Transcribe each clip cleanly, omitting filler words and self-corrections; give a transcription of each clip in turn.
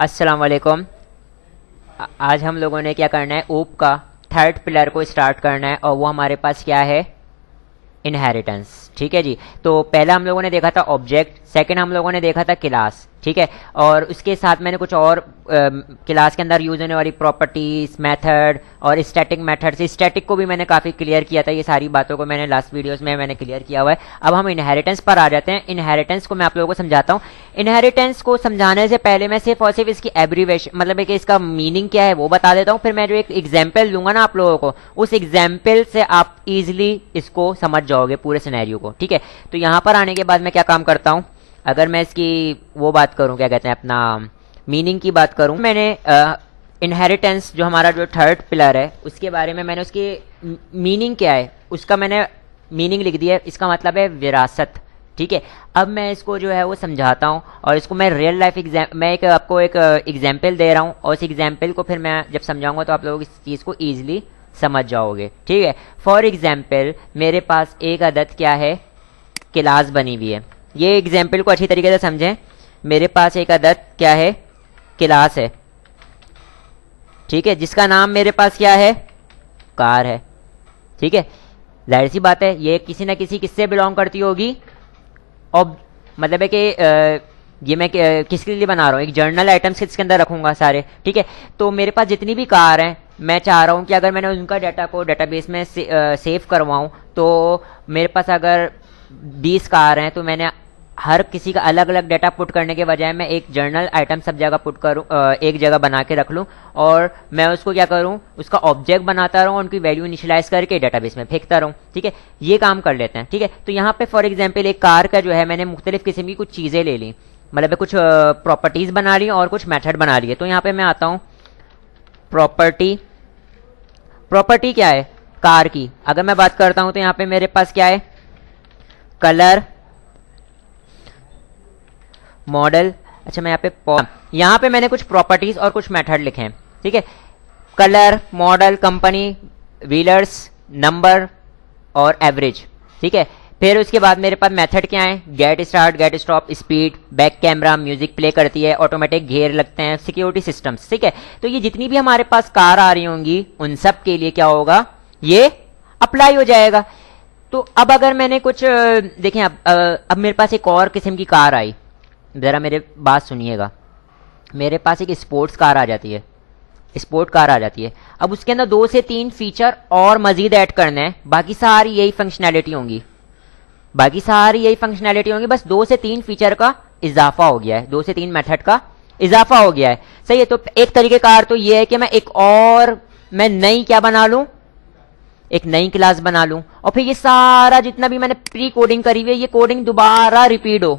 अस्सलाम वालेकुम। आज हम लोगों ने क्या करना है, ऊप का थर्ड पिलर को स्टार्ट करना है और वो हमारे पास क्या है, इनहेरिटेंस। ठीक है जी। तो पहला हम लोगों ने देखा था ऑब्जेक्ट, सेकंड हम लोगों ने देखा था क्लास। ठीक है, और उसके साथ मैंने कुछ और क्लास के अंदर यूज होने वाली प्रॉपर्टीज, मेथड और स्टैटिक मेथड्स, स्टैटिक को भी मैंने काफ़ी क्लियर किया था। ये सारी बातों को मैंने लास्ट वीडियोस में मैंने क्लियर किया हुआ है। अब हम इनहेरिटेंस पर आ जाते हैं। इनहेरिटेंस को मैं आप लोगों को समझाता हूँ। इनहेरिटेंस को समझाने से पहले मैं सिर्फ और सिर्फ इसकी एब्रीवेशन, मतलब कि इसका मीनिंग क्या है वो बता देता हूँ। फिर मैं जो एक एग्जाम्पल दूंगा ना आप लोगों को, उस एग्जाम्पल से आप इजिली इसको समझ जाओगे पूरे सिनेरियो को। ठीक है, तो यहाँ पर आने के बाद मैं क्या काम करता हूँ, अगर मैं इसकी वो बात करूं, क्या कहते हैं, अपना मीनिंग की बात करूं, मैंने इनहेरिटेंस जो हमारा जो थर्ड पिलर है उसके बारे में मैंने उसकी मीनिंग क्या है उसका मैंने मीनिंग लिख दिया है। इसका मतलब है विरासत। ठीक है, अब मैं इसको जो है वो समझाता हूँ और इसको मैं रियल लाइफ मैं आपको एक एग्जाम्पल दे रहा हूँ और उस एग्जाम्पल को फिर मैं जब समझाऊंगा तो आप लोग इस चीज़ को ईजिली समझ जाओगे। ठीक है, फॉर एग्जाम्पल मेरे पास एक अदद क्या है, क्लास बनी हुई है। ये एग्जाम्पल को अच्छी तरीके से समझें। मेरे पास एक अदद क्या है, क्लास है। ठीक है, जिसका नाम मेरे पास क्या है, कार है। ठीक है, जाहिर सी बात है ये किसी ना किसी किससे बिलोंग करती होगी, और मतलब है कि ये मैं किसके लिए बना रहा हूँ, एक जर्नल आइटम्स इसके अंदर रखूंगा सारे। ठीक है, तो मेरे पास जितनी भी कार हैं मैं चाह रहा हूँ कि अगर मैंने उनका डाटा को डेटाबेस में सेव करवाऊँ, तो मेरे पास अगर 20 कार हैं तो मैंने हर किसी का अलग अलग डाटा पुट करने के बजाय मैं एक जर्नल आइटम सब जगह पुट करूँ, एक जगह बना के रख लूँ और मैं उसको क्या करूँ, उसका ऑब्जेक्ट बनाता रहूँ, उनकी वैल्यू इनिशियलाइज करके डाटाबेस में फेंकता रहूँ। ठीक है, ये काम कर लेते हैं। ठीक है, तो यहाँ पे फॉर एग्जाम्पल एक कार का जो है मैंने मुख्तलिफ किस्म की कुछ चीज़ें ले ली, मतलब कुछ प्रॉपर्टीज़ बना ली और कुछ मेथड बना लिए। तो यहाँ पे मैं आता हूँ प्रॉपर्टी। प्रॉपर्टी क्या है, कार की अगर मैं बात करता हूँ तो यहाँ पे मेरे पास क्या है, कलर, मॉडल। अच्छा, मैं यहाँ पे मैंने कुछ प्रॉपर्टीज और कुछ मेथड लिखे हैं। ठीक है, colour, model, company, wheelers, number और एवरेज। ठीक है, फिर उसके बाद मेरे पास मेथड क्या है, gate start, gate stop, speed, back camera, music play करती है, ऑटोमेटिक घेर लगते हैं, सिक्योरिटी सिस्टम्स। ठीक है, तो ये जितनी भी हमारे पास कार आ रही होंगी उन सब के लिए क्या होगा, ये अप्लाई हो जाएगा। तो अब अगर मैंने कुछ देखें, अब मेरे पास एक और किस्म की कार आई, ज़रा मेरे बात सुनिएगा। मेरे पास एक स्पोर्ट्स कार आ जाती है, स्पोर्ट कार आ जाती है। अब उसके अंदर 2 से 3 फीचर और मजीद ऐड करने हैं, बाकी सारी यही फंक्शनैलिटी होंगी, बाकी सारी यही फंक्शनैलिटी होंगी, बस 2 से 3 फीचर का इजाफा हो गया है, 2 से 3 मेथड का इजाफा हो गया है। सही है, तो एक तरीके कार तो ये है कि मैं नई क्या बना लूं, एक नई क्लास बना लूं और फिर ये सारा जितना भी मैंने प्री कोडिंग करी हुई है ये कोडिंग दोबारा रिपीट हो।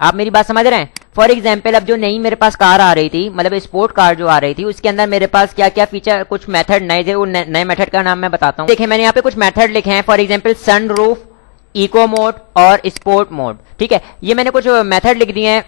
आप मेरी बात समझ रहे हैं। फॉर एग्जाम्पल अब जो नई मेरे पास कार आ रही थी, मतलब स्पोर्ट कार जो आ रही थी, उसके अंदर मेरे पास क्या क्या फीचर, कुछ मेथड नए थे, वो नए मेथड का नाम मैं बताता हूँ। देखिए मैंने यहाँ पे कुछ मेथड लिखे हैं, for example sunroof, eco mode और स्पोर्ट मोड। ठीक है, ये मैंने कुछ मेथड लिख दिए हैं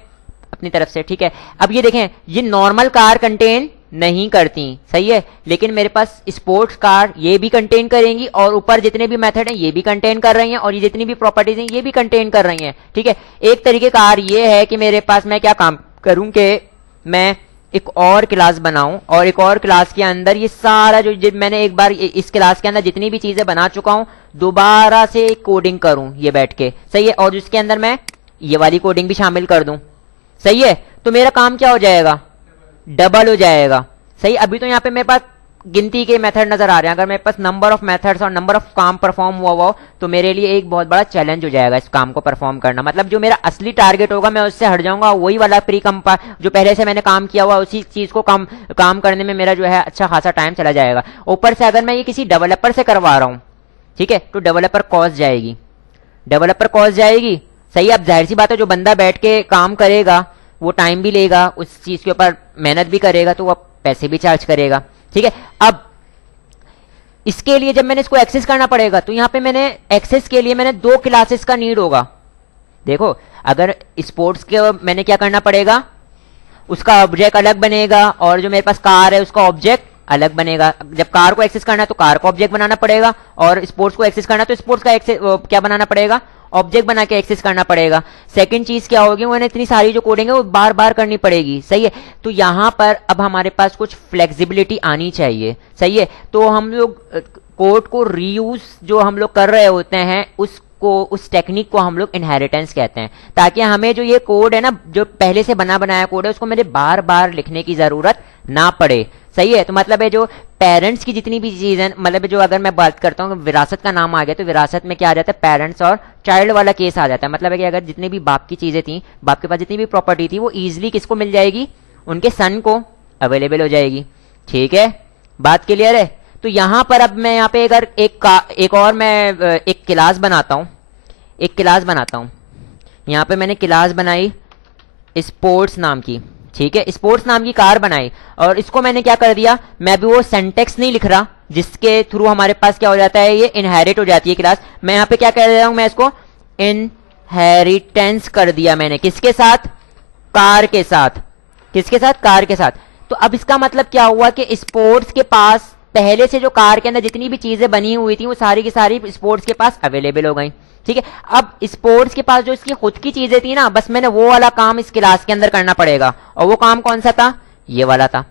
अपनी तरफ से। ठीक है, अब ये देखें, ये नॉर्मल कार कंटेन नहीं करती, सही है, लेकिन मेरे पास स्पोर्ट्स कार ये भी कंटेन करेंगी और ऊपर जितने भी मेथड हैं ये भी कंटेन कर रही हैं और ये जितनी भी प्रॉपर्टीज हैं ये भी कंटेन कर रही हैं। ठीक है, एक तरीके कार ये है कि मेरे पास मैं क्या काम करूं कि मैं एक और क्लास बनाऊं और एक और क्लास के अंदर ये सारा जो मैंने एक बार इस क्लास के अंदर जितनी भी चीजें बना चुका हूं दोबारा से कोडिंग करूं ये बैठ के, सही है, और उसके अंदर मैं ये वाली कोडिंग भी शामिल कर दूं। सही है, तो मेरा काम क्या हो जाएगा, डबल हो जाएगा। सही, अभी तो यहाँ पे मेरे पास गिनती के मेथड नजर आ रहे हैं, अगर मेरे पास नंबर ऑफ मेथड्स और नंबर ऑफ काम परफॉर्म हुआ हो तो मेरे लिए एक बहुत बड़ा चैलेंज हो जाएगा इस काम को परफॉर्म करना। मतलब जो मेरा असली टारगेट होगा मैं उससे हट जाऊंगा, वही वाला प्री कंपा जो पहले से मैंने काम किया हुआ उसी चीज को काम करने में मेरा जो है अच्छा खासा टाइम चला जाएगा। ऊपर से अगर मैं ये किसी डेवलपर से करवा रहा हूँ, ठीक है, तो डेवलपर कॉस्ट जाएगी, डेवलपर कॉस्ट जाएगी। सही, अब जाहिर सी बात है जो बंदा बैठ के काम करेगा वो टाइम भी लेगा, उस चीज के ऊपर मेहनत भी करेगा, तो वो पैसे भी चार्ज करेगा। ठीक है, अब इसके लिए जब मैंने इसको एक्सेस करना पड़ेगा तो यहां पे मैंने एक्सेस के लिए मैंने 2 क्लासेस का नीड होगा। देखो, अगर स्पोर्ट्स के मैंने क्या करना पड़ेगा, उसका ऑब्जेक्ट अलग बनेगा और जो मेरे पास कार है उसका ऑब्जेक्ट अलग बनेगा। जब कार को एक्सेस करना है तो कार को ऑब्जेक्ट बनाना पड़ेगा, और स्पोर्ट्स को एक्सेस करना है तो स्पोर्ट्स का क्या बनाना पड़ेगा, ऑब्जेक्ट बना के एक्सेस करना पड़ेगा। सेकंड चीज क्या होगी, उन्हें इतनी सारी जो कोडिंग है वो बार बार करनी पड़ेगी। सही है, तो यहां पर अब हमारे पास कुछ फ्लेक्सिबिलिटी आनी चाहिए। सही है, तो हम लोग कोड को रीयूज जो हम लोग कर रहे होते हैं उस टेक्निक को हम लोग इनहेरिटेंस कहते हैं, ताकि हमें जो ये कोड है ना, जो पहले से बना बनाया कोड है, उसको मेरे बार बार लिखने की जरूरत ना पड़े। सही है, तो मतलब है जो पेरेंट्स की जितनी भी चीजें, मतलब जो अगर मैं बात करता हूँ विरासत का नाम आ गया तो विरासत में क्या आ जाता है, पेरेंट्स और चाइल्ड वाला केस आ जाता है। मतलब है कि अगर जितनी भी बाप की चीजें थी, बाप के पास जितनी भी प्रॉपर्टी थी, वो इजिली किसको मिल जाएगी, उनके सन को अवेलेबल हो जाएगी। ठीक है, बात क्लियर है। तो यहां पर अब मैं यहाँ पे अगर एक और मैं एक क्लास बनाता हूं, यहाँ पे मैंने क्लास बनाई स्पोर्ट्स नाम की। ठीक है, स्पोर्ट्स नाम की कार बनाई, और इसको मैंने क्या कर दिया, मैं भी वो सेंटेक्स नहीं लिख रहा जिसके थ्रू हमारे पास क्या हो जाता है, ये इनहेरिट हो जाती है क्लास। मैं यहाँ पे क्या कर रहा हूं, मैं इसको इनहेरिटेंस कर दिया मैंने, किसके साथ, कार के साथ। किसके साथ, कार के साथ। तो अब इसका मतलब क्या हुआ कि स्पोर्ट्स के पास पहले से जो कार के अंदर जितनी भी चीजें बनी हुई थी वो सारी की सारी स्पोर्ट्स के पास अवेलेबल हो गई। ठीक है, अब स्पोर्ट्स के पास जो इसकी खुद की चीजें थी ना, बस मैंने वो वाला काम इस क्लास के अंदर करना पड़ेगा, और वो काम कौन सा था, ये वाला था।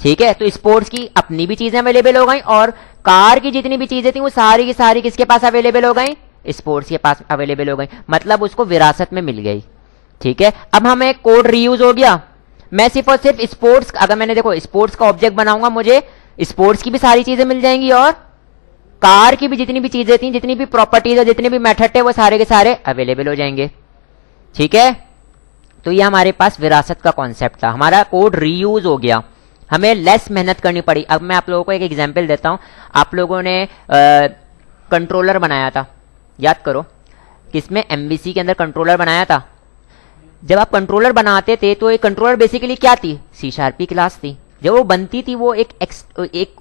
ठीक है, तो स्पोर्ट्स की अपनी भी चीजें अवेलेबल हो गई, और कार की जितनी भी चीजें थी वो सारी की सारी किसके पास अवेलेबल हो गई, स्पोर्ट्स के पास अवेलेबल हो गई, मतलब उसको विरासत में मिल गई। ठीक है, अब हमें कोड रीयूज हो गया। मैं सिर्फ और सिर्फ स्पोर्ट्स, अगर मैंने देखो स्पोर्ट्स का ऑब्जेक्ट बनाऊंगा, मुझे स्पोर्ट्स की भी सारी चीजें मिल जाएंगी, और कार की भी जितनी भी चीजें थी, जितनी भी प्रॉपर्टीज और जितने भी मेथड थे, वो सारे के सारे अवेलेबल हो जाएंगे। ठीक है, तो ये हमारे पास विरासत का कॉन्सेप्ट था, हमारा कोड रीयूज हो गया, हमें लेस मेहनत करनी पड़ी। अब मैं आप लोगों को एक एग्जांपल देता हूं। आप लोगों ने कंट्रोलर बनाया था, याद करो, किसमें, एमवीसी के अंदर कंट्रोलर बनाया था। जब आप कंट्रोलर बनाते थे तो एक कंट्रोलर बेसिकली क्या थी, C# क्लास थी। जब वो बनती थी वो एक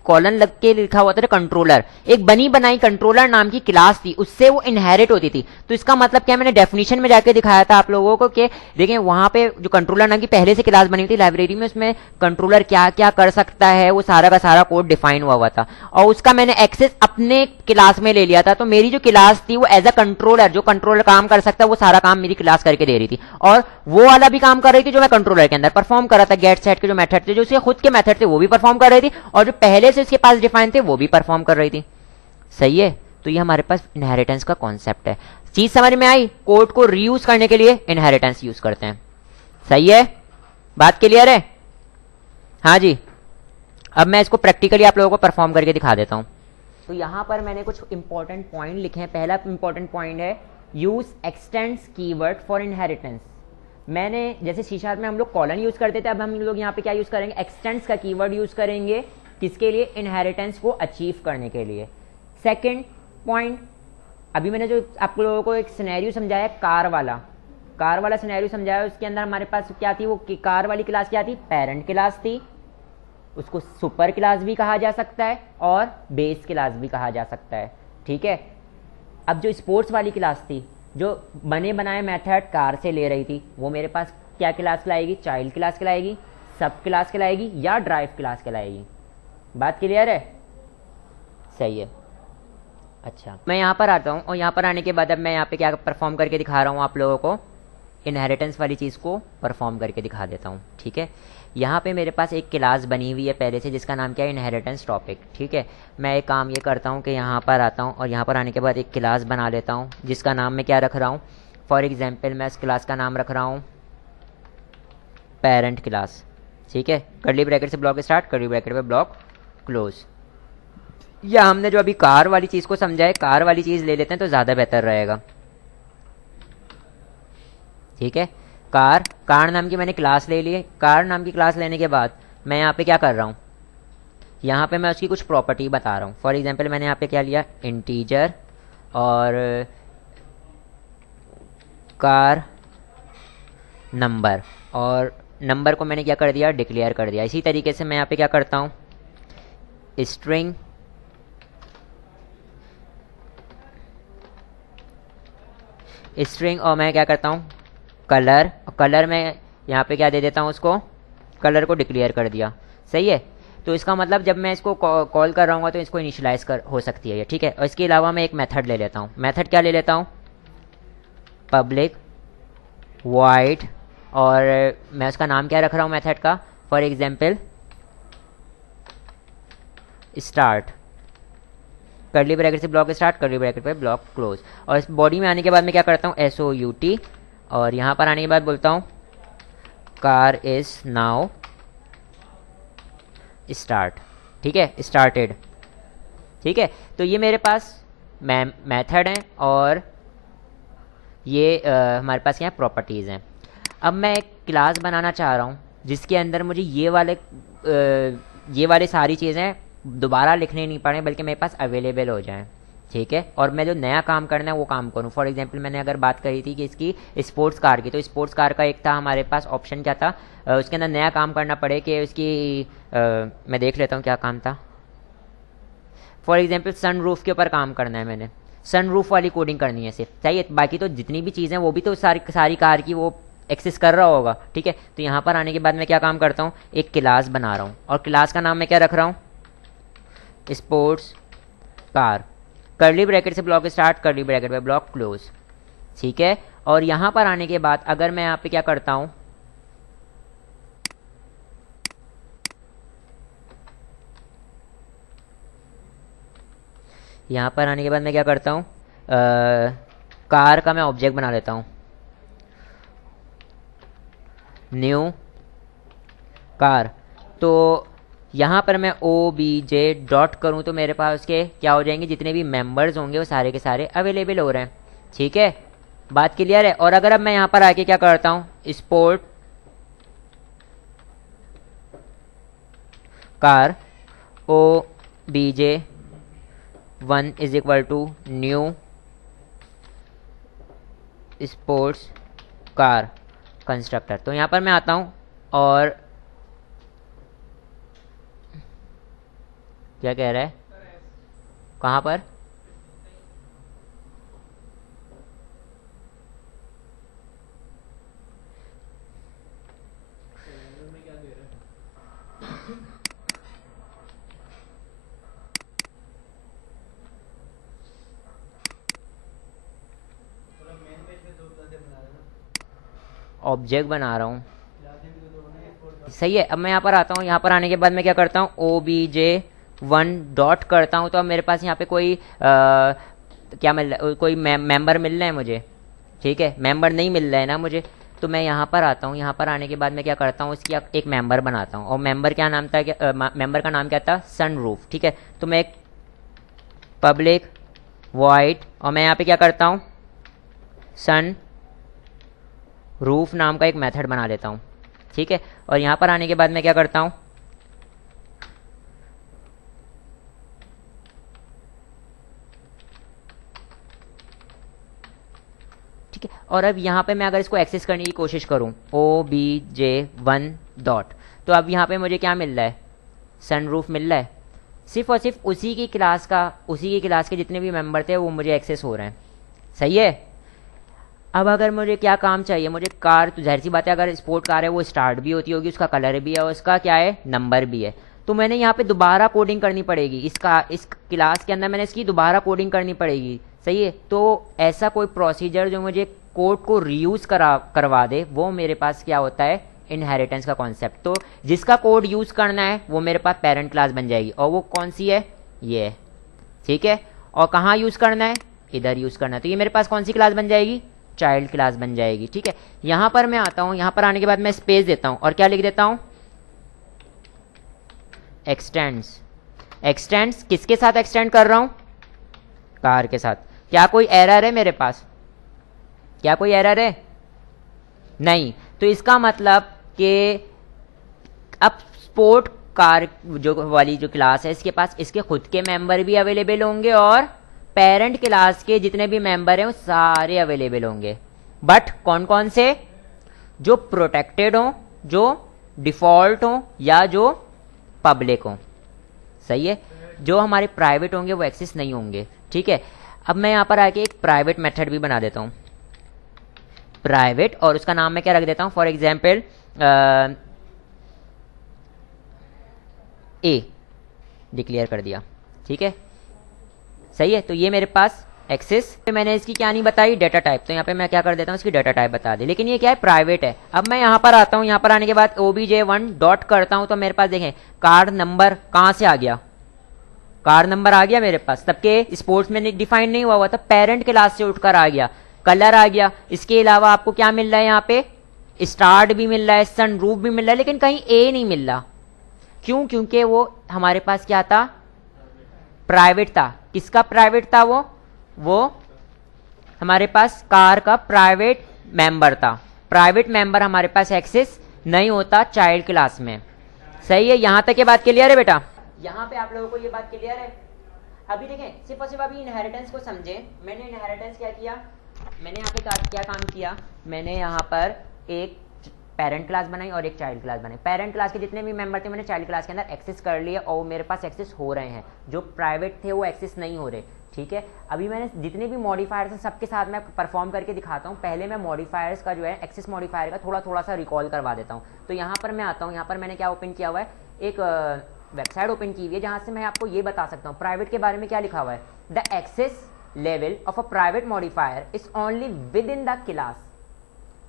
कॉलन लग के लिखा हुआ था कंट्रोलर, एक बनी बनाई कंट्रोलर नाम की क्लास थी, उससे वो इनहेरिट होती थी। तो इसका मतलब क्या, मैंने डेफिनेशन में जाके दिखाया था आप लोगों को कि देखें वहां पे जो कंट्रोलर नाम की पहले से क्लास बनी हुई थी लाइब्रेरी में, उसमें कंट्रोलर क्या क्या कर सकता है वो सारा का सारा कोड डिफाइन हुआ था, और उसका मैंने एक्सेस अपने क्लास में ले लिया था। तो मेरी जो क्लास थी वो एज अ कंट्रोलर, जो कंट्रोलर काम कर सकता है वो सारा काम मेरी क्लास करके दे रही थी, और वो वाला भी काम कर रही थी जो मैं कंट्रोलर के अंदर परफॉर्म कर रहा था। गेट सेट के जो मेथड थे, जो उसके खुद के मेथड थे, वो भी परफॉर्म कर रही थी, और जो पहले से उसके पास डिफाइन थे वो भी परफॉर्म कर रही थी। सही है, तो ये हमारे पास इनहेरिटेंस का कॉन्सेप्ट है। चीज समझ में आई, कोड को रीयूज करने के लिए इनहेरिटेंस यूज करते हैं। सही है, बात क्लियर है। हाँ जी, अब मैं इसको प्रैक्टिकली आप लोगों को परफॉर्म करके दिखा देता हूं। तो यहां पर मैंने कुछ इंपॉर्टेंट पॉइंट लिखे हैं। पहला इंपॉर्टेंट पॉइंट है use x tends keyword for inheritance. मैंने जैसे C# में हम लोग कॉलन यूज करते थे, अब हम लोग यहाँ पे क्या यूज करेंगे, एक्सटेंड्स का कीवर्ड यूज करेंगे, किसके लिए, इनहेरिटेंस को अचीव करने के लिए। सेकंड पॉइंट, अभी मैंने जो आप लोगों को एक सिनेरियो समझाया, कार वाला सिनेरियो समझाया, उसके अंदर हमारे पास क्या थी, वो कार वाली क्लास क्या थी, पेरेंट क्लास थी, उसको सुपर क्लास भी कहा जा सकता है और बेस क्लास भी कहा जा सकता है। ठीक है, अब जो स्पोर्ट्स वाली क्लास थी, जो बने बनाए मेथड कार से ले रही थी, वो मेरे पास क्या क्लास कहलाएगी, चाइल्ड क्लास कहलाएगी, सब क्लास कहलाएगी, या ड्राइव क्लास कहलाएगी। बात क्लियर है, सही है। अच्छा, मैं यहाँ पर आता हूँ, और यहाँ पर आने के बाद अब मैं यहाँ पे क्या परफॉर्म करके दिखा रहा हूँ आप लोगों को, इनहेरिटेंस वाली चीज़ को परफॉर्म करके दिखा देता हूँ। ठीक है, यहाँ पे मेरे पास एक क्लास बनी हुई है पहले से, जिसका नाम क्या है, इनहेरिटेंस टॉपिक। ठीक है, मैं एक काम ये करता हूँ कि यहाँ पर आता हूँ, और यहाँ पर आने के बाद एक क्लास बना लेता हूँ, जिसका नाम मैं क्या रख रहा हूँ, फॉर एग्जाम्पल मैं इस क्लास का नाम रख रहा हूँ पेरेंट क्लास। ठीक है, कर्ली ब्रैकेट से ब्लॉक स्टार्ट, कर्ली ब्रैकेट पे ब्लॉक क्लोज। या हमने जो अभी कार वाली चीज़ को समझा है, कार वाली चीज़ ले लेते हैं तो ज़्यादा बेहतर रहेगा। ठीक है, कार नाम की मैंने क्लास ले ली है। कार नाम की क्लास लेने के बाद मैं यहाँ पे क्या कर रहा हूँ, यहाँ पे मैं उसकी कुछ प्रॉपर्टी बता रहा हूँ। फॉर एग्जांपल मैंने यहाँ पे क्या लिया, इंटीजर, और कार नंबर, और नंबर को मैंने क्या कर दिया, डिक्लेयर कर दिया। इसी तरीके से मैं यहाँ पे क्या करता हूँ, स्ट्रिंग और मैं क्या करता हूँ, कलर, और कलर में यहाँ पे क्या दे देता हूँ, उसको कलर को डिक्लेयर कर दिया। सही है, तो इसका मतलब जब मैं इसको कॉल कर रहा हूँ तो इसको इनिशियलाइज कर हो सकती है ये, ठीक है। और इसके अलावा मैं एक मेथड ले लेता हूँ। मेथड क्या ले लेता हूँ? पब्लिक वॉइड, और मैं उसका नाम क्या रख रहा हूँ मेथड का? For example start, curly bracket से ब्लॉक स्टार्ट, कर्ली ब्रैकेट पे ब्लॉक क्लोज। और इस बॉडी में आने के बाद मैं क्या करता हूँ? SOUT, और यहाँ पर आने के बाद बोलता हूँ कार इज नाउ स्टार्ट, ठीक है, स्टार्टेड, ठीक है। तो ये मेरे पास मेथड हैं और ये हमारे पास यहाँ प्रॉपर्टीज़ हैं। अब मैं एक क्लास बनाना चाह रहा हूँ जिसके अंदर मुझे ये वाले सारी चीज़ें दोबारा लिखने नहीं पड़े, बल्कि मेरे पास अवेलेबल हो जाएं, ठीक है। और मैं जो नया काम करना है वो काम करूँ। फॉर एग्जांपल मैंने अगर बात करी थी कि इसकी स्पोर्ट्स कार की, तो स्पोर्ट्स कार का एक था हमारे पास ऑप्शन, क्या था उसके अंदर नया काम करना पड़े कि उसकी मैं देख लेता हूँ क्या काम था। फॉर एग्जाम्पल सन रूफ के ऊपर काम करना है, मैंने सन रूफ वाली कोडिंग करनी है सिर्फ, चाहिए। बाकी तो जितनी भी चीज़ें वो भी तो सारी कार की वो एक्सेस कर रहा होगा, ठीक है। तो यहाँ पर आने के बाद मैं क्या काम करता हूँ? एक क्लास बना रहा हूँ, और क्लास का नाम मैं क्या रख रहा हूँ? स्पोर्ट्स कार, कर्ली ब्रैकेट से ब्लॉक स्टार्ट, कर्ली ब्रैकेट पे ब्लॉक क्लोज, ठीक है। और यहाँ पर आने के बाद अगर मैं यहाँ पे क्या करता हूँ, यहाँ पर आने के बाद मैं क्या करता हूँ? कार का मैं ऑब्जेक्ट बना लेता हूँ, न्यू कार। तो यहाँ पर मैं OBJ डॉट करूँ तो मेरे पास उसके क्या हो जाएंगे? जितने भी मेंबर्स होंगे वो सारे के सारे अवेलेबल हो रहे हैं, ठीक है। बात क्लियर है? और अगर अब मैं यहाँ पर आके क्या करता हूँ? Sport car OBJ1 is equal to new sports car constructor. तो यहाँ पर मैं आता हूँ और क्या कह रहा है? कहाँ पर? ऑब्जेक्ट बना रहा हूँ, सही है। अब मैं यहाँ पर आता हूँ, यहाँ पर आने के बाद मैं क्या करता हूँ? OBJ1 डॉट करता हूँ। तो अब मेरे पास यहाँ पे कोई क्या मिल रहा है? कोई मेंबर मिल रहे हैं मुझे, ठीक है। मेंबर नहीं मिल रहा है ना मुझे, तो मैं यहाँ पर आता हूँ। यहाँ पर आने के बाद मैं क्या करता हूँ? इसकी एक मेंबर बनाता हूँ, और मेंबर क्या नाम था? मेंबर का नाम क्या था? सन रूफ, ठीक है। तो मैं एक पब्लिक वॉइड, और मैं यहाँ पे क्या करता हूँ? सन रूफ नाम का एक मेथड बना लेता हूँ, ठीक है। और यहाँ पर आने के बाद मैं क्या करता हूँ? ठीक है। और अब यहाँ पे मैं अगर इसको एक्सेस करने की कोशिश करूँ, OBJ1 डॉट, तो अब यहाँ पे मुझे क्या मिल रहा है? सनरूफ मिल रहा है। सिर्फ और सिर्फ उसी की क्लास के जितने भी मेंबर थे वो मुझे एक्सेस हो रहे हैं, सही है। अब अगर मुझे क्या काम चाहिए? मुझे कार, तो जाहिर सी बात है अगर स्पोर्ट कार है वो स्टार्ट भी होती होगी, उसका कलर भी है और उसका क्या है? नंबर भी है। तो मैंने यहाँ पे दोबारा कोडिंग करनी पड़ेगी, इस क्लास के अंदर मैंने इसकी दोबारा कोडिंग करनी पड़ेगी, सही है। तो ऐसा कोई प्रोसीजर जो मुझे कोड को रीयूज करवा दे, वो मेरे पास क्या होता है? इनहेरिटेंस का कॉन्सेप्ट। तो जिसका कोड यूज करना है वो मेरे पास पेरेंट क्लास बन जाएगी, और वो कौन सी है? ये है, ठीक है। और कहाँ यूज करना है? इधर यूज करना है। तो ये मेरे पास कौन सी क्लास बन जाएगी? चाइल्ड क्लास बन जाएगी, ठीक है। यहां पर मैं आता हूं, यहां पर आने के बाद मैं स्पेस देता हूं, और क्या लिख देता हूं? एक्सटेंड्स। एक्सटेंड्स किसके साथ एक्सटेंड कर रहा हूं? कार के साथ। क्या कोई एरर है मेरे पास? क्या कोई एरर है? नहीं। तो इसका मतलब कि अब स्पोर्ट कार जो वाली जो क्लास है, इसके पास इसके खुद के मेंबर भी अवेलेबल होंगे, और पेरेंट क्लास के जितने भी मेंबर हैं वो सारे अवेलेबल होंगे। बट कौन कौन से? जो प्रोटेक्टेड हो, जो डिफॉल्ट हो, या जो पब्लिक हो, सही है। जो हमारे प्राइवेट होंगे वो एक्सेस नहीं होंगे, ठीक है। अब मैं यहाँ पर आके एक प्राइवेट मेथड भी बना देता हूँ, प्राइवेट, और उसका नाम मैं क्या रख देता हूँ? फॉर एग्जाम्पल ए डिक्लेयर कर दिया, ठीक है, सही है। तो ये मेरे पास एक्सेस, मैंने इसकी क्या नहीं बताई, डेटा टाइप, तो यहाँ पे मैं क्या कर देता हूँ, इसकी डेटा टाइप बता दी, लेकिन ये क्या है, प्राइवेट है। अब मैं यहाँ पर आता हूँ, यहाँ पर आने के बाद obj1 डॉट करता हूँ, तो मेरे पास देखें कार नंबर कहाँ से आ गया, कार नंबर आ गया मेरे पास, सबके स्पोर्ट्स में डिफाइन नहीं हुआ था, पेरेंट क्लास से उठकर आ गया, कलर आ गया। इसके अलावा आपको क्या मिल रहा है, यहाँ पे स्टार्ट भी मिल रहा है, सन रूफ भी मिल रहा है, लेकिन कहीं ए नहीं मिल रहा। क्यों? क्योंकि वो हमारे पास क्या था, प्राइवेट था। किसका प्राइवेट था? वो हमारे पास कार का प्राइवेट मेंबर था। प्राइवेट मेंबर हमारे पास एक्सेस नहीं होता चाइल्ड क्लास में, सही है। यहां तक ये बात क्लियर है बेटा? यहां पे आप लोगों को ये बात क्लियर है? अभी देखें, सिर्फ और सिर्फ अभी इनहेरिटेंस को समझें। मैंने इनहेरिटेंस क्या किया, मैंने यहाँ पे क्या काम किया, मैंने यहाँ पर एक पेरेंट क्लास बनाई और एक चाइल्ड क्लास बनाई। पेरेंट क्लास के जितने भी मेंबर थे मैंने चाइल्ड क्लास के अंदर एक्सेस कर लिए और मेरे पास एक्सेस हो रहे हैं। जो प्राइवेट थे वो एक्सेस नहीं हो रहे, ठीक है। अभी मैंने जितने भी मॉडिफायर्स हैं सबके साथ मैं परफॉर्म करके दिखाता हूँ। पहले मैं मॉडिफायर्स का जो है एक्सेस मॉडिफायर का थोड़ा सा रिकॉल करवा देता हूँ। तो यहाँ पर मैं आता हूँ, यहाँ पर मैंने क्या ओपन किया हुआ है, एक वेबसाइट ओपन की हुई है जहाँ से मैं आपको ये बता सकता हूँ प्राइवेट के बारे में क्या लिखा हुआ है। The access level of a private modifier is only within the class,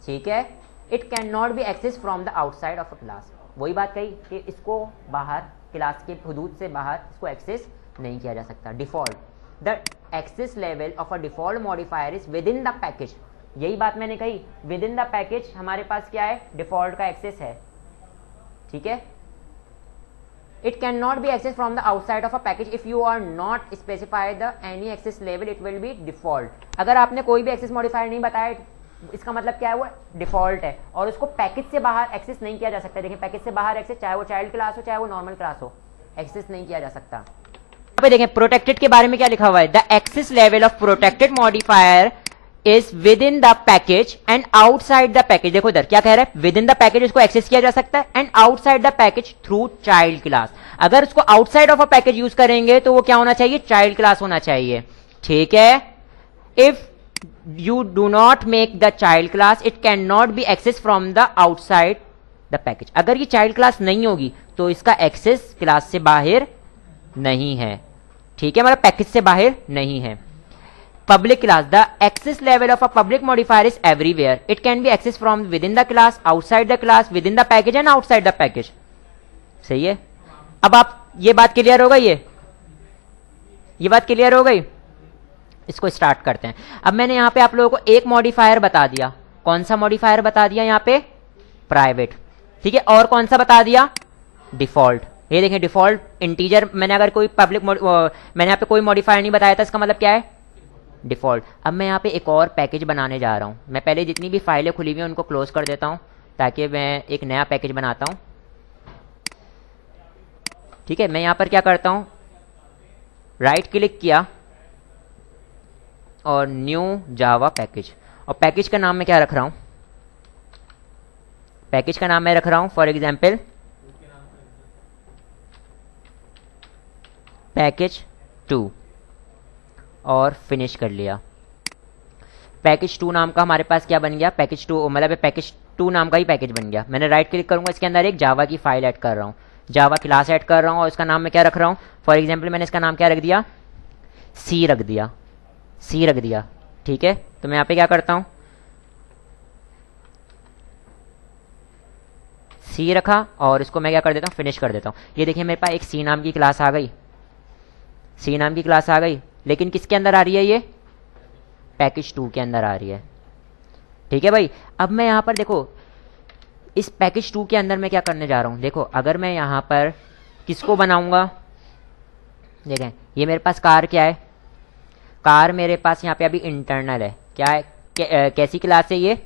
ठीक है। It can not be access from the outside of a class. वही बात कही कि इसको बाहर क्लास के हदूद से बाहर इसको एक्सेस नहीं किया जा सकता। Default, the access level of a default modifier is within the package. यही बात मैंने कही, विद इन द पैकेज हमारे पास क्या है, डिफॉल्ट का एक्सेस है, ठीक है। It cannot be accessed from the outside of a package if you are not specify the any access level, it will be default। अगर आपने कोई भी एक्सेस मॉडिफायर नहीं बताया, इसका मतलब क्या है, वो डिफॉल्ट है और उसको पैकेज से बाहर एक्सेस नहीं किया जा सकता। देखिए पैकेज से बाहर एक्सेस, चाहे वो चाइल्ड क्लास हो चाहे वो नॉर्मल क्लास हो, एक्सेस नहीं किया जा सकता। यहाँ पे देखें प्रोटेक्टेड के बारे में क्या लिखा हुआ है, the access level of protected modifier is within the package and outside the package. देखो इधर क्या कह रहा है, विद इन द पैकेज उसको एक्सेस किया जा सकता है and outside the package through child class. अगर उसको outside of a package use करेंगे तो वो क्या होना चाहिए, चाइल्ड क्लास होना चाहिए, ठीक है। If you do not make the child class it can not be access from the outside the package. अगर ये चाइल्ड क्लास नहीं होगी तो इसका एक्सेस क्लास से बाहर नहीं है, ठीक है, मतलब पैकेज से बाहर नहीं है। Public class, the access level of a public modifier is everywhere. It can be accessed from within the class, outside the class, within the package and outside the package. सही है। अब आप ये बात क्लियर हो गई, ये बात क्लियर हो गई। इसको स्टार्ट करते हैं। अब मैंने यहाँ पे आप लोगों को एक मॉडिफायर बता दिया। कौन सा मॉडिफायर बता दिया यहाँ पे, प्राइवेट, ठीक है। और कौन सा बता दिया, डिफॉल्ट। ये देखें डिफॉल्ट इंटीजर, मैंने अगर कोई पब्लिक मैंने यहाँ पे कोई मॉडिफायर नहीं बताया था, इसका मतलब क्या है, डिफॉल्ट। अब मैं यहाँ पे एक और पैकेज बनाने जा रहा हूँ। मैं पहले जितनी भी फाइलें खुली हुई हैं उनको क्लोज कर देता हूँ ताकि मैं एक नया पैकेज बनाता हूँ, ठीक है। मैं यहाँ पर क्या करता हूँ, राइट क्लिक किया और न्यू जावा पैकेज, और पैकेज का नाम मैं क्या रख रहा हूँ, पैकेज का नाम मैं रख रहा हूँ फॉर एग्जाम्पल पैकेज 2 और फिनिश कर लिया। पैकेज 2 नाम का हमारे पास क्या बन गया, पैकेज 2 मतलब पैकेज 2 नाम का ही पैकेज बन गया। मैंने राइट क्लिक करूंगा, इसके अंदर एक जावा की फाइल ऐड कर रहा हूँ, जावा क्लास ऐड कर रहा हूँ और इसका नाम मैं क्या रख रहा हूँ, फॉर एग्जांपल मैंने इसका नाम क्या रख दिया, सी रख दिया, सी रख दिया, ठीक है। तो मैं यहाँ पे क्या करता हूँ, सी रखा और इसको मैं क्या कर देता हूँ, फिनिश कर देता हूँ। ये देखिए मेरे पास एक सी नाम की क्लास आ गई, सी नाम की क्लास आ गई, लेकिन किसके अंदर आ रही है, ये पैकेज 2 के अंदर आ रही है, ठीक है भाई। अब मैं यहाँ पर देखो इस पैकेज 2 के अंदर मैं क्या करने जा रहा हूँ, देखो अगर मैं यहाँ पर किसको बनाऊंगा, देखें ये मेरे पास कार क्या है, कार मेरे पास यहाँ पे अभी इंटरनल है, क्या है, कैसी क्लास है ये,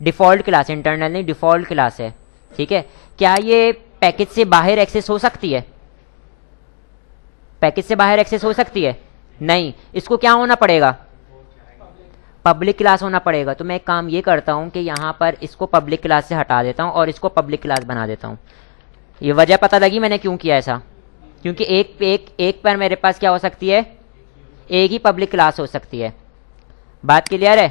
डिफॉल्ट क्लास, इंटरनल नहीं डिफॉल्ट क्लास है, ठीक है। क्या ये पैकेज से बाहर एक्सेस हो सकती है, पैकेज से बाहर एक्सेस हो सकती है, नहीं, इसको क्या होना पड़ेगा, पब्लिक क्लास होना पड़ेगा। तो मैं एक काम ये करता हूं कि यहाँ पर इसको पब्लिक क्लास से हटा देता हूं और इसको पब्लिक क्लास बना देता हूं। ये वजह पता लगी मैंने क्यों किया ऐसा, क्योंकि एक पर मेरे पास क्या हो सकती है, एक ही पब्लिक क्लास हो सकती है। बात क्लियर है,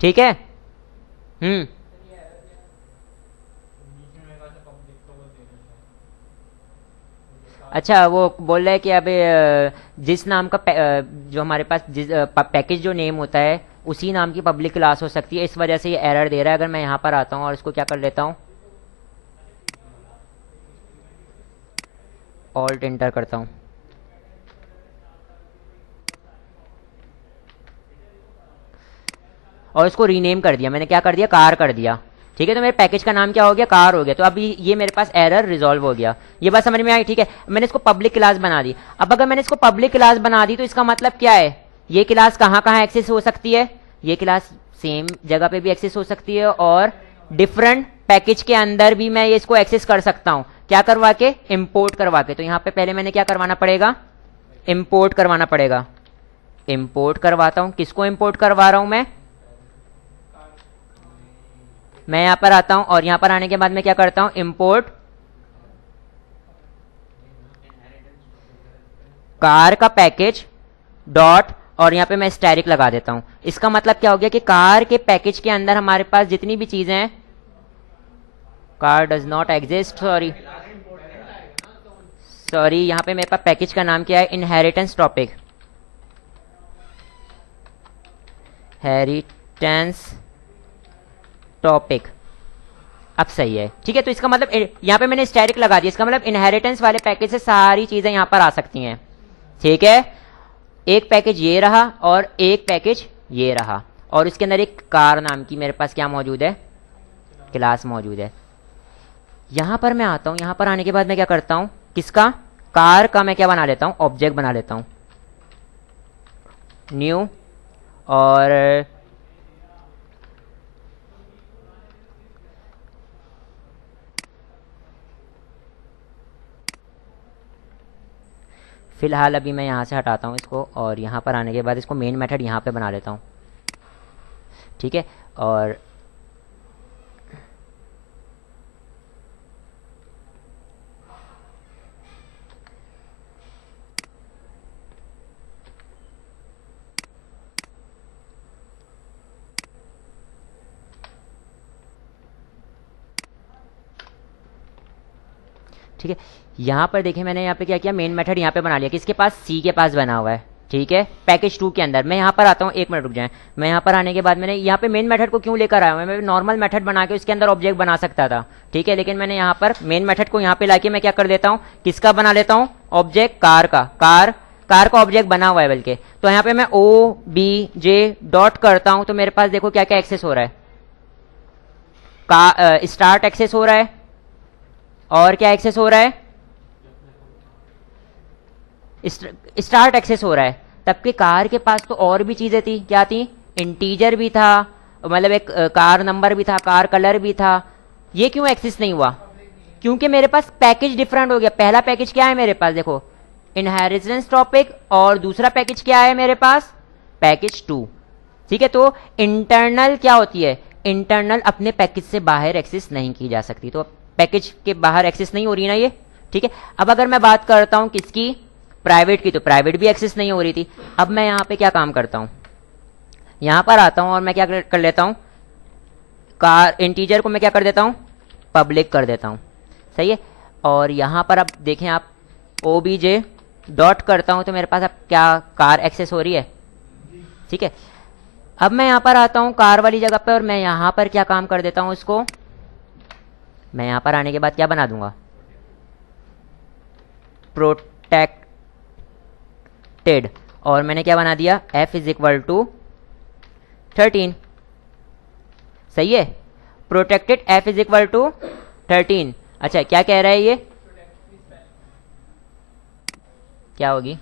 ठीक है। अच्छा वो बोल रहा है कि अबे जिस नाम का जो हमारे पास जिस पैकेज जो नेम होता है उसी नाम की पब्लिक क्लास हो सकती है, इस वजह से ये एरर दे रहा है। अगर मैं यहाँ पर आता हूँ और इसको क्या कर लेता हूँ, ऑल्ट एंटर करता हूँ, और इसको रीनेम कर दिया मैंने, क्या कर दिया, कार कर दिया। ठीक है, तो मेरे पैकेज का नाम क्या हो गया, कार हो गया। तो अभी ये मेरे पास एरर रिजॉल्व हो गया। ये बात समझ में आई? ठीक है, मैंने इसको पब्लिक क्लास बना दी। अब अगर मैंने इसको पब्लिक क्लास बना दी तो इसका मतलब क्या है, ये क्लास कहाँ कहाँ एक्सेस हो सकती है, ये क्लास सेम जगह पे भी एक्सेस हो सकती है और डिफरेंट पैकेज के अंदर भी मैं ये इसको एक्सेस कर सकता हूँ। क्या करवा के, इम्पोर्ट करवा के। तो यहाँ पे पहले मैंने क्या करवाना पड़ेगा, इम्पोर्ट करवाना पड़ेगा। इम्पोर्ट करवाता हूँ, किसको इम्पोर्ट करवा रहा हूँ मैं यहां पर आता हूं और यहां पर आने के बाद मैं क्या करता हूं, इंपोर्ट कार का पैकेज डॉट, और यहां पे मैं स्टैटिक लगा देता हूं। इसका मतलब क्या हो गया कि कार के पैकेज के अंदर हमारे पास जितनी भी चीजें हैं, car does not exist, sorry यहां पे मेरे पास पैकेज का नाम क्या है, इनहेरिटेंस टॉपिक, हेरिटेंस टॉपिक। अब सही है, ठीक है। तो इसका मतलब यहां पे मैंने स्टैटिक लगा दिया, इसका मतलब इनहेरिटेंस वाले पैकेज से सारी चीजें यहां पर आ सकती हैं। ठीक है, एक पैकेज ये रहा और एक पैकेज ये रहा, और इसके अंदर एक कार नाम की मेरे पास क्या मौजूद है, क्लास मौजूद है। यहां पर मैं आता हूं, यहां पर आने के बाद मैं क्या करता हूं, किसका, कार का मैं क्या बना लेता हूं, ऑब्जेक्ट बना लेता हूं, न्यू, और फिलहाल अभी मैं यहाँ से हटाता हूँ इसको, और यहाँ पर आने के बाद इसको मेन मेथड यहाँ पे बना लेता हूँ। ठीक है, और ठीक है, यहाँ पर देखिए मैंने यहाँ पे क्या किया, मेन मेथड यहाँ पे बना लिया, किसके पास, सी के पास बना हुआ है। ठीक है, पैकेज 2 के अंदर मैं यहाँ पर आता हूँ, एक मिनट रुक जाए। मैं यहाँ पर आने के बाद मैंने यहाँ पे मेन मेथड को क्यों लेकर आया हूँ, मैं नॉर्मल मेथड बना के उसके अंदर ऑब्जेक्ट बना सकता था। ठीक है, लेकिन मैंने यहाँ पर मेन मेथड को यहाँ पे लाके मैं क्या कर देता हूँ, किसका बना लेता हूँ, ऑब्जेक्ट कार का, कार का ऑब्जेक्ट बना हुआ है बल्कि। तो यहाँ पे मैं ओ बी जे डॉट करता हूँ, तो मेरे पास देखो क्या क्या एक्सेस हो रहा है, स्टार्ट एक्सेस हो रहा है, और क्या एक्सेस हो रहा है, स्टार्ट एक्सेस हो रहा है। तब के कार के पास तो और भी चीजें थी, क्या थी, इंटीजर भी था, मतलब एक कार नंबर भी था, कार कलर भी था। ये क्यों एक्सेस नहीं हुआ, क्योंकि मेरे पास पैकेज डिफरेंट हो गया। पहला पैकेज क्या है मेरे पास, देखो इनहेरिटेंस टॉपिक, और दूसरा पैकेज क्या है मेरे पास, पैकेज 2। ठीक है, तो इंटरनल क्या होती है, इंटरनल अपने पैकेज से बाहर एक्सेस नहीं की जा सकती, तो पैकेज के बाहर एक्सेस नहीं हो रही ना ये। ठीक है, अब अगर मैं बात करता हूं किसकी, प्राइवेट की, तो प्राइवेट भी एक्सेस नहीं हो रही थी। अब मैं यहाँ पे क्या काम करता हूँ, यहाँ पर आता हूँ और मैं क्या कर लेता हूँ, कार इंटीजर को मैं क्या कर देता हूँ, पब्लिक कर देता हूँ। सही है, और यहाँ पर अब देखें आप, ओबीजे डॉट करता हूँ तो मेरे पास अब क्या, कार एक्सेस हो रही है। ठीक है, अब मैं यहाँ पर आता हूँ कार वाली जगह पे, और मैं यहाँ पर क्या काम कर देता हूँ, इसको मैं यहाँ पर आने के बाद क्या बना दूंगा, प्रोटेक्टेड, और मैंने क्या बना दिया, f इज इक्वल टू 13। सही है, protected f is equal to 13। अच्छा क्या कह रहा है ये, क्या होगी,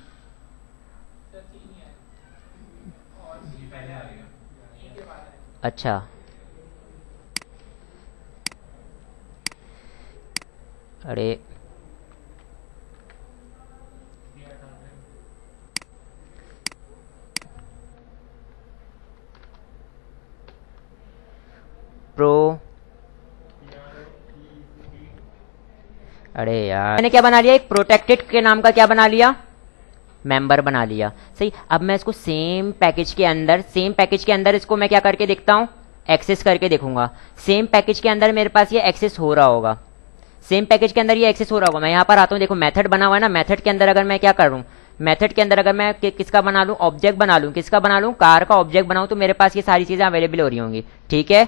अच्छा अरे प्रो, अरे यार मैंने क्या बना लिया, एक प्रोटेक्टेड के नाम का क्या बना लिया, मेंबर बना लिया। सही, अब मैं इसको सेम पैकेज के अंदर इसको मैं क्या करके देखता हूं, एक्सेस करके देखूंगा। सेम पैकेज के अंदर मेरे पास ये एक्सेस हो रहा होगा। सेम पैकेज के अंदर ये एक्सेस हो रहा होगा। मैं यहाँ पर आता हूँ, देखो मेथड बना हुआ है ना, मेथड के अंदर अगर मैं क्या करूँ, मेथड के अंदर अगर मैं किसका बना लूँ, ऑब्जेक्ट बना लूँ, किसका बना लूँ, कार का ऑब्जेक्ट बनाऊँ, तो मेरे पास ये सारी चीज़ें अवेलेबल हो रही होंगी, ठीक है।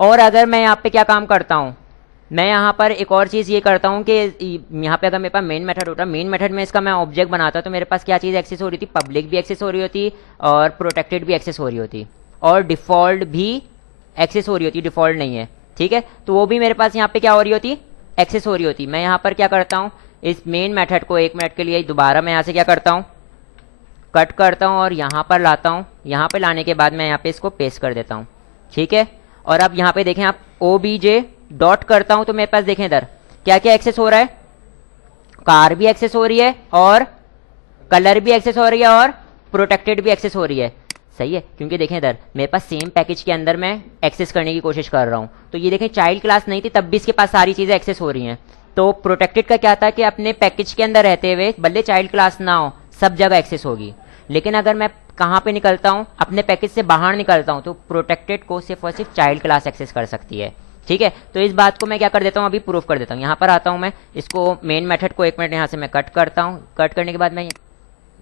और अगर मैं यहाँ पे क्या काम करता हूँ, मैं यहाँ पर एक और चीज़ ये करता हूँ कि यहाँ पे अगर मेरे पास मेन मेथड होता, मेन मेथड में इसका मैं ऑब्जेक्ट बनाता, तो मेरे पास क्या चीज़ एक्सेस हो रही थी, पब्लिक भी एक्सेस हो रही होती और प्रोटेक्टेड भी एक्सेस हो रही होती और डिफ़ॉल्ट भी एक्सेस हो रही होती, डिफ़ॉल्ट नहीं है, ठीक है। तो वो भी मेरे पास यहाँ पे क्या हो रही होती, एक्सेस हो रही होती। मैं यहाँ पर क्या करता हूँ, इस मेन मेथड को 1 मिनट के लिए दोबारा मैं यहाँ से क्या करता हूँ, कट करता हूँ और यहाँ पर लाता हूँ। यहाँ पे लाने के बाद मैं यहाँ पे इसको पेस्ट कर देता हूँ, ठीक है। और अब यहाँ पे देखें आप, OBJ डॉट करता हूँ तो मेरे पास देखें इधर क्या क्या एक्सेस हो रहा है, कार भी एक्सेस हो रही है और कलर भी एक्सेस हो रही है और प्रोटेक्टेड भी एक्सेस हो रही है, सही है। क्योंकि देखें इधर मेरे पास सेम पैकेज के अंदर मैं एक्सेस करने की कोशिश कर रहा हूँ। तो ये देखें चाइल्ड क्लास नहीं थी तब भी इसके पास सारी चीज़ें एक्सेस हो रही हैं। तो प्रोटेक्टेड का क्या था कि अपने पैकेज के अंदर रहते हुए भले चाइल्ड क्लास ना हो, सब जगह एक्सेस होगी। लेकिन अगर मैं कहाँ पे निकलता हूँ, अपने पैकेज से बाहर निकलता हूँ, तो प्रोटेक्टेड को सिर्फ और सिर्फ चाइल्ड क्लास एक्सेस कर सकती है, ठीक है। तो इस बात को मैं क्या कर देता हूँ, अभी प्रूफ कर देता हूँ। यहाँ पर आता हूँ मैं, इसको मेन मेथड को 1 मिनट यहाँ से मैं कट करता हूँ। कट करने के बाद मैं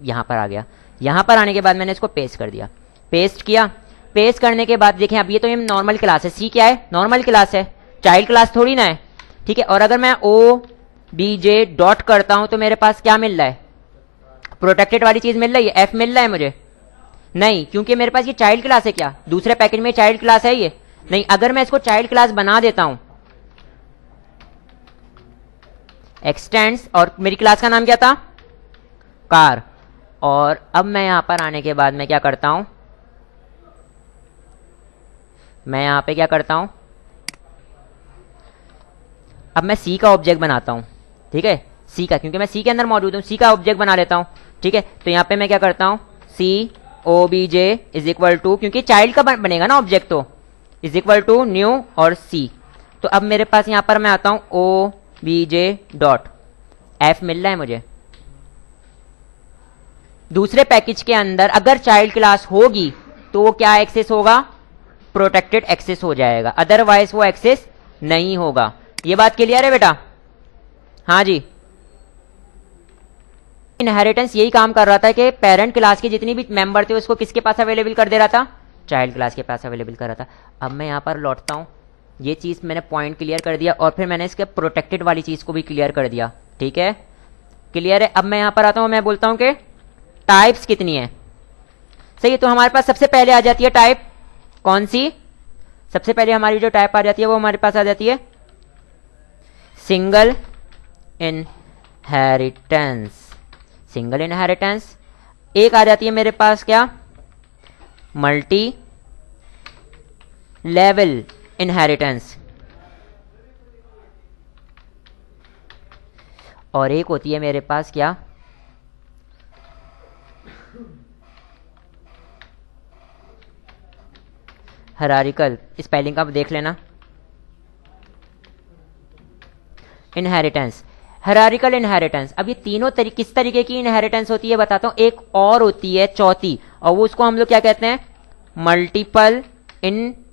यहाँ पर आ गया। यहाँ पर आने के बाद मैंने इसको पेस्ट कर दिया, पेस्ट किया। पेस्ट करने के बाद देखें अब ये तो ये नॉर्मल क्लास है, सी क्या है, नॉर्मल क्लास है, चाइल्ड क्लास थोड़ी ना है, ठीक है। और अगर मैं OBJ डॉट करता हूँ तो मेरे पास क्या मिल रहा है, प्रोटेक्टेड वाली चीज मिल रही है, F मिल रहा है मुझे नहीं, क्योंकि मेरे पास ये चाइल्ड क्लास है। क्या दूसरे पैकेज में चाइल्ड क्लास है ये नहीं। अगर मैं इसको चाइल्ड क्लास बना देता हूं, एक्सटेंड्स, और मेरी क्लास का नाम क्या था, कार। और अब मैं यहां पर आने के बाद मैं क्या करता हूं, मैं यहां पे क्या करता हूं, अब मैं सी का ऑब्जेक्ट बनाता हूं, ठीक है, सी का, क्योंकि मैं सी के अंदर मौजूद हूं, सी का ऑब्जेक्ट बना लेता हूं, ठीक है। तो यहां पे मैं क्या करता हूं, COBJ इज इक्वल टू, क्योंकि चाइल्ड का बनेगा ना ऑब्जेक्ट, तो इज इक्वल टू न्यू और सी। तो अब मेरे पास यहां पर मैं आता हूं OBJ डॉट F मिल रहा है मुझे। दूसरे पैकेज के अंदर अगर चाइल्ड क्लास होगी तो वो क्या एक्सेस होगा, प्रोटेक्टेड एक्सेस हो जाएगा, अदरवाइज वो एक्सेस नहीं होगा। ये बात क्लियर है बेटा, हाँ जी। इनहेरिटेंस यही काम कर रहा था कि पेरेंट क्लास के जितनी भी मेंबर थे उसको किसके पास अवेलेबल कर दे रहा था, चाइल्ड क्लास के पास अवेलेबल कर रहा था। अब मैं यहाँ पर लौटता हूँ, ये चीज़ मैंने पॉइंट क्लियर कर दिया और फिर मैंने इसके प्रोटेक्टेड वाली चीज़ को भी क्लियर कर दिया, ठीक है, क्लियर है। अब मैं यहाँ पर आता हूँ, मैं बोलता हूँ कि टाइप्स कितनी है, सही है। तो हमारे पास सबसे पहले आ जाती है टाइप, कौन सी, सबसे पहले हमारी जो टाइप आ जाती है वो हमारे पास आ जाती है सिंगल इनहेरिटेंस, सिंगल इनहेरिटेंस। एक आ जाती है मेरे पास क्या, मल्टी लेवल इनहेरिटेंस, और एक होती है मेरे पास क्या, हायरार्किकल, स्पेलिंग का देख लेना, इनहेरिटेंस, हायरार्किकल इनहेरिटेंस। अब ये तीनों किस तरीके की इनहेरिटेंस होती है बताता हूं। एक और होती है चौथी, और वो उसको हम लोग क्या कहते हैं, मल्टीपल इनहेरिटेंस।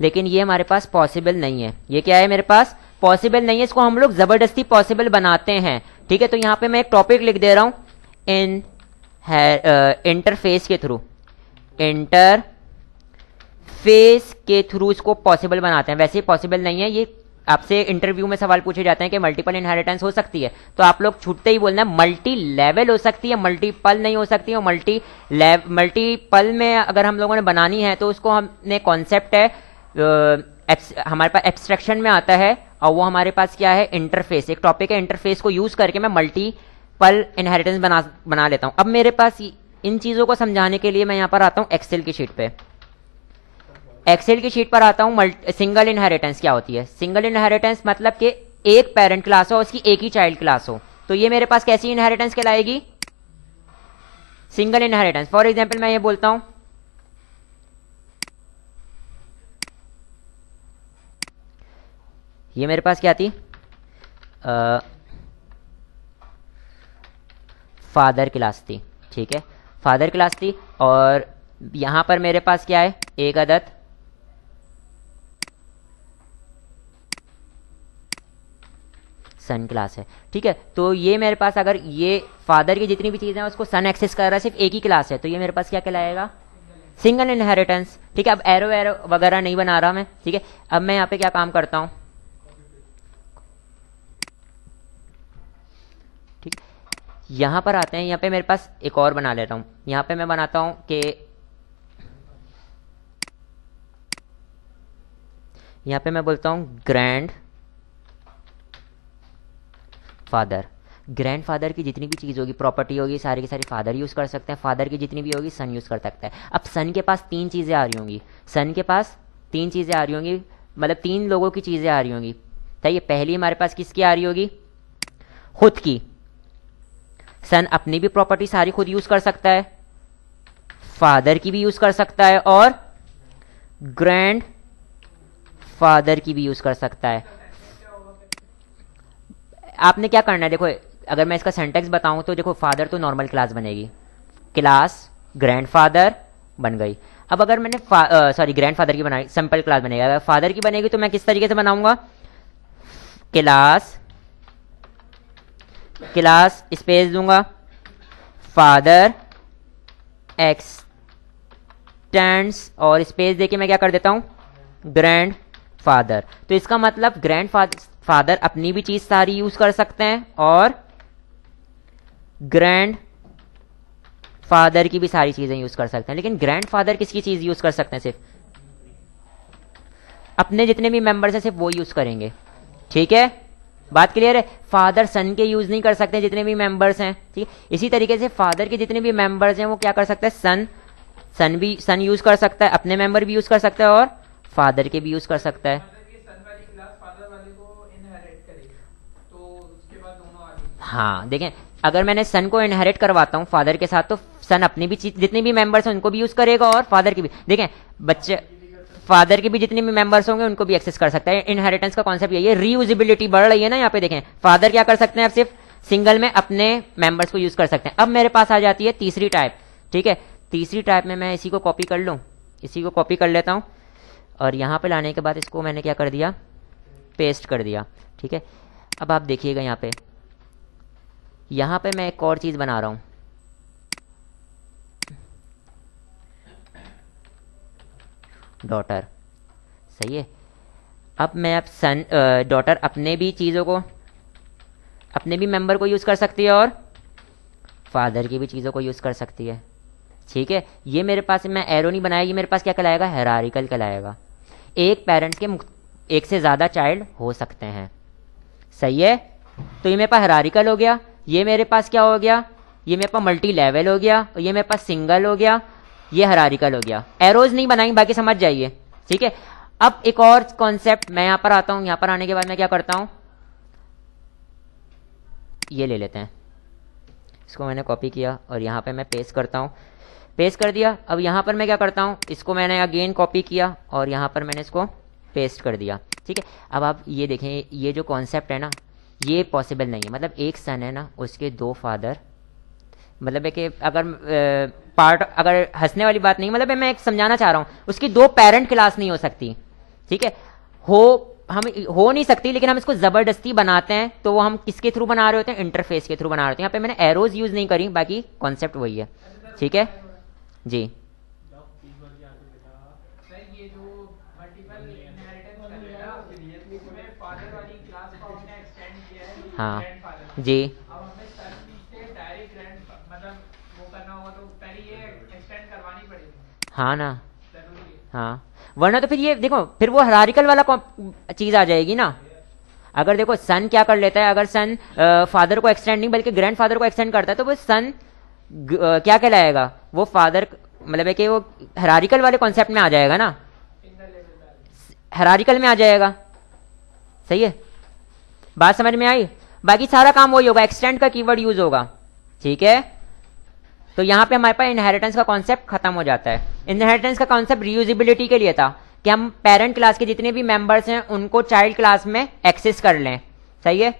लेकिन ये हमारे पास पॉसिबल नहीं है, ये क्या है मेरे पास पॉसिबल नहीं है, इसको हम लोग जबरदस्ती पॉसिबल बनाते हैं, ठीक है। तो यहां पे मैं एक टॉपिक लिख दे रहा हूं, इन इंटरफेस के थ्रू, इंटरफेस के थ्रू इसको पॉसिबल बनाते हैं। वैसे पॉसिबल नहीं है, ये आपसे इंटरव्यू में सवाल पूछे जाते हैं कि मल्टीपल इनहेरिटेंस हो सकती है, तो आप लोग छूटते ही बोलना है मल्टी लेवल हो सकती है, मल्टीपल नहीं हो सकती है। मल्टीपल में अगर हम लोगों ने बनानी है तो उसको हमने कॉन्सेप्ट है, हमारे पास एब्स्ट्रैक्शन में आता है, और वो हमारे पास क्या है, इंटरफेस, एक टॉपिक है, इंटरफेस को यूज करके मैं मल्टीपल इनहेरिटेंस बना लेता हूं। अब मेरे पास इन चीजों को समझाने के लिए मैं यहां पर आता हूं एक्सेल की शीट पे, एक्सेल की शीट पर आता हूं। सिंगल इनहेरिटेंस क्या होती है, सिंगल इनहेरिटेंस मतलब कि एक पेरेंट क्लास हो, उसकी एक ही चाइल्ड क्लास हो, तो ये मेरे पास कैसी इनहेरिटेंस कहलाएगी, सिंगल इनहेरिटेंस। फॉर एग्जांपल मैं ये बोलता हूं, ये मेरे पास क्या थी, फादर क्लास थी, ठीक है, फादर क्लास थी, और यहां पर मेरे पास क्या है, एक अदद सन क्लास है, ठीक है। तो ये मेरे पास अगर ये फादर की जितनी भी चीज़ें हैं उसको सन एक्सेस कर रहा है, सिर्फ एक ही क्लास है, तो ये मेरे पास क्या कहलाएगा, सिंगल इनहेरिटेंस, ठीक है। अब एरो एरो वगैरह नहीं बना रहा मैं, ठीक है। अब मैं यहाँ पे क्या काम करता हूँ, ठीक है, यहाँ पर आते हैं, यहाँ पे मेरे पास एक और बना लेता हूँ, यहाँ पे मैं बनाता हूँ कि यहाँ पे मैं बोलता हूँ ग्रैंड फादर। ग्रैंड फादर की जितनी भी चीज़ होगी, प्रॉपर्टी होगी, सारी की सारी फादर यूज़ कर सकते हैं, फादर की जितनी भी होगी सन यूज़ कर सकता है। अब सन के पास तीन चीज़ें आ रही होंगी, सन के पास तीन चीज़ें आ रही होंगी, मतलब तीन लोगों की चीज़ें आ रही होंगी, सही है। पहली हमारे पास किसकी आ रही होगी, खुद की। सन अपनी भी प्रॉपर्टी सारी खुद यूज़ कर सकता है, फादर की भी यूज़ कर सकता है, और ग्रैंड फादर की भी यूज़ कर सकता है। आपने क्या करना है, देखो अगर मैं इसका सेंटेक्स बताऊं तो देखो, फादर तो नॉर्मल क्लास बनेगी, क्लास ग्रैंडफादर बन गई। अब अगर मैंने सॉरी ग्रैंडफादर की बनाई, सिंपल क्लास बनेगी। अगर फादर की बनेगी तो मैं किस तरीके से बनाऊंगा, क्लास क्लास स्पेस दूंगा, फादर एक्सटेंड्स और स्पेस देके मैं क्या कर देता हूं, ग्रैंड फादर। तो इसका मतलब ग्रैंड फादर अपनी भी चीज सारी यूज कर सकते हैं और ग्रैंड फादर की भी सारी चीजें यूज कर सकते हैं। लेकिन ग्रैंड फादर किसकी चीज यूज कर सकते हैं, सिर्फ अपने जितने भी मेंबर्स हैं सिर्फ वो यूज करेंगे, ठीक है, बात क्लियर है। फादर सन के यूज नहीं कर सकते जितने भी मेंबर्स हैं, ठीक है। इसी तरीके से फादर के जितने भी मेंबर्स हैं वो क्या कर सकते हैं, सन यूज कर सकता है, अपने मेंबर भी यूज कर सकता है और फादर के भी यूज कर सकता है। हाँ देखें, अगर मैंने सन को इनहेरिट करवाता हूँ फादर के साथ तो सन अपनी भी जितनी भी मेंबर्स हैं उनको भी यूज करेगा और फादर की भी। देखें बच्चे फादर के भी जितने भी मेंबर्स होंगे उनको भी एक्सेस कर सकता है। इनहेरिटेंस का कॉन्सेप्ट यही है, रीयूजेबिलिटी बढ़ रही है ना यहाँ पे। देखें फादर क्या कर सकते हैं, अब सिर्फ सिंगल में अपने मेंबर्स को यूज कर सकते हैं। अब मेरे पास आ जाती है तीसरी टाइप, ठीक है। तीसरी टाइप में मैं इसी को कॉपी कर लूँ, इसी को कॉपी कर लेता हूँ और यहाँ पे लाने के बाद इसको मैंने क्या कर दिया, पेस्ट कर दिया, ठीक है। अब आप देखिएगा यहाँ पे मैं एक और चीज बना रहा हूं, डॉटर, सही है। अब मैं अब सन डॉटर अपने भी चीज़ों को, अपने भी मेंबर को यूज़ कर सकती है और फादर की भी चीज़ों को यूज़ कर सकती है, ठीक है। ये मेरे पास, मैं एरो नहीं बनाया, ये मेरे पास क्या कहलाएगा, हायरार्किकल कहलाएगा। एक पेरेंट्स के एक से ज़्यादा चाइल्ड हो सकते हैं, सही है। तो ये मेरे पास हायरार्किकल हो गया, ये मेरे पास क्या हो गया, ये मेरे पास मल्टी लेवल हो गया, और ये मेरे पास सिंगल हो गया, ये हायरार्किकल हो गया। एरोज नहीं बनाएंगे, बाकी समझ जाइए, ठीक है। अब एक और कॉन्सेप्ट, मैं यहां पर आता हूं, यहां पर आने के बाद मैं क्या करता हूं, ये ले लेते हैं, इसको मैंने कॉपी किया और यहां पे मैं पेस्ट करता हूं, पेस्ट कर दिया। अब यहां पर मैं क्या करता हूं, इसको मैंने अगेन कॉपी किया और यहां पर मैंने इसको पेस्ट कर दिया, ठीक है। अब आप ये देखें, ये जो कॉन्सेप्ट है ना, ये पॉसिबल नहीं है। मतलब एक सन है ना, उसके दो फादर, मतलब है कि अगर पार्ट, अगर हंसने वाली बात नहीं, मतलब मैं एक समझाना चाह रहा हूँ, उसकी दो पेरेंट क्लास नहीं हो सकती, ठीक है। हम हो नहीं सकती, लेकिन हम इसको जबरदस्ती बनाते हैं, तो वो हम किसके थ्रू बना रहे होते हैं, इंटरफेस के थ्रू बना रहे होते हैं। यहाँ पे मैंने एरोज यूज नहीं करी, बाकी कॉन्सेप्ट वही है, ठीक है जी। हाँ जी, हाँ ना, हाँ, वरना तो फिर ये देखो, फिर वो हायरार्किकल वाला चीज आ जाएगी ना। अगर देखो सन क्या कर लेता है, अगर सन फादर को एक्सटेंड नहीं बल्कि ग्रैंड फादर को एक्सटेंड करता है, तो वो सन क्या कहलाएगा, वो फादर, मतलब है कि वो हायरार्किकल वाले कॉन्सेप्ट में आ जाएगा ना, हायरार्किकल में आ जाएगा, सही है, बात समझ में आई। बाकी सारा काम वही होगा, एक्सटेंड का कीवर्ड यूज होगा, ठीक है। तो यहां पे हमारे पास इनहेरिटेंस का कॉन्सेप्ट खत्म हो जाता है। इनहेरिटेंस का कॉन्सेप्ट रीयूजेबिलिटी के लिए था कि हम पेरेंट क्लास के जितने भी मेंबर्स हैं उनको चाइल्ड क्लास में एक्सेस कर लें, सही है।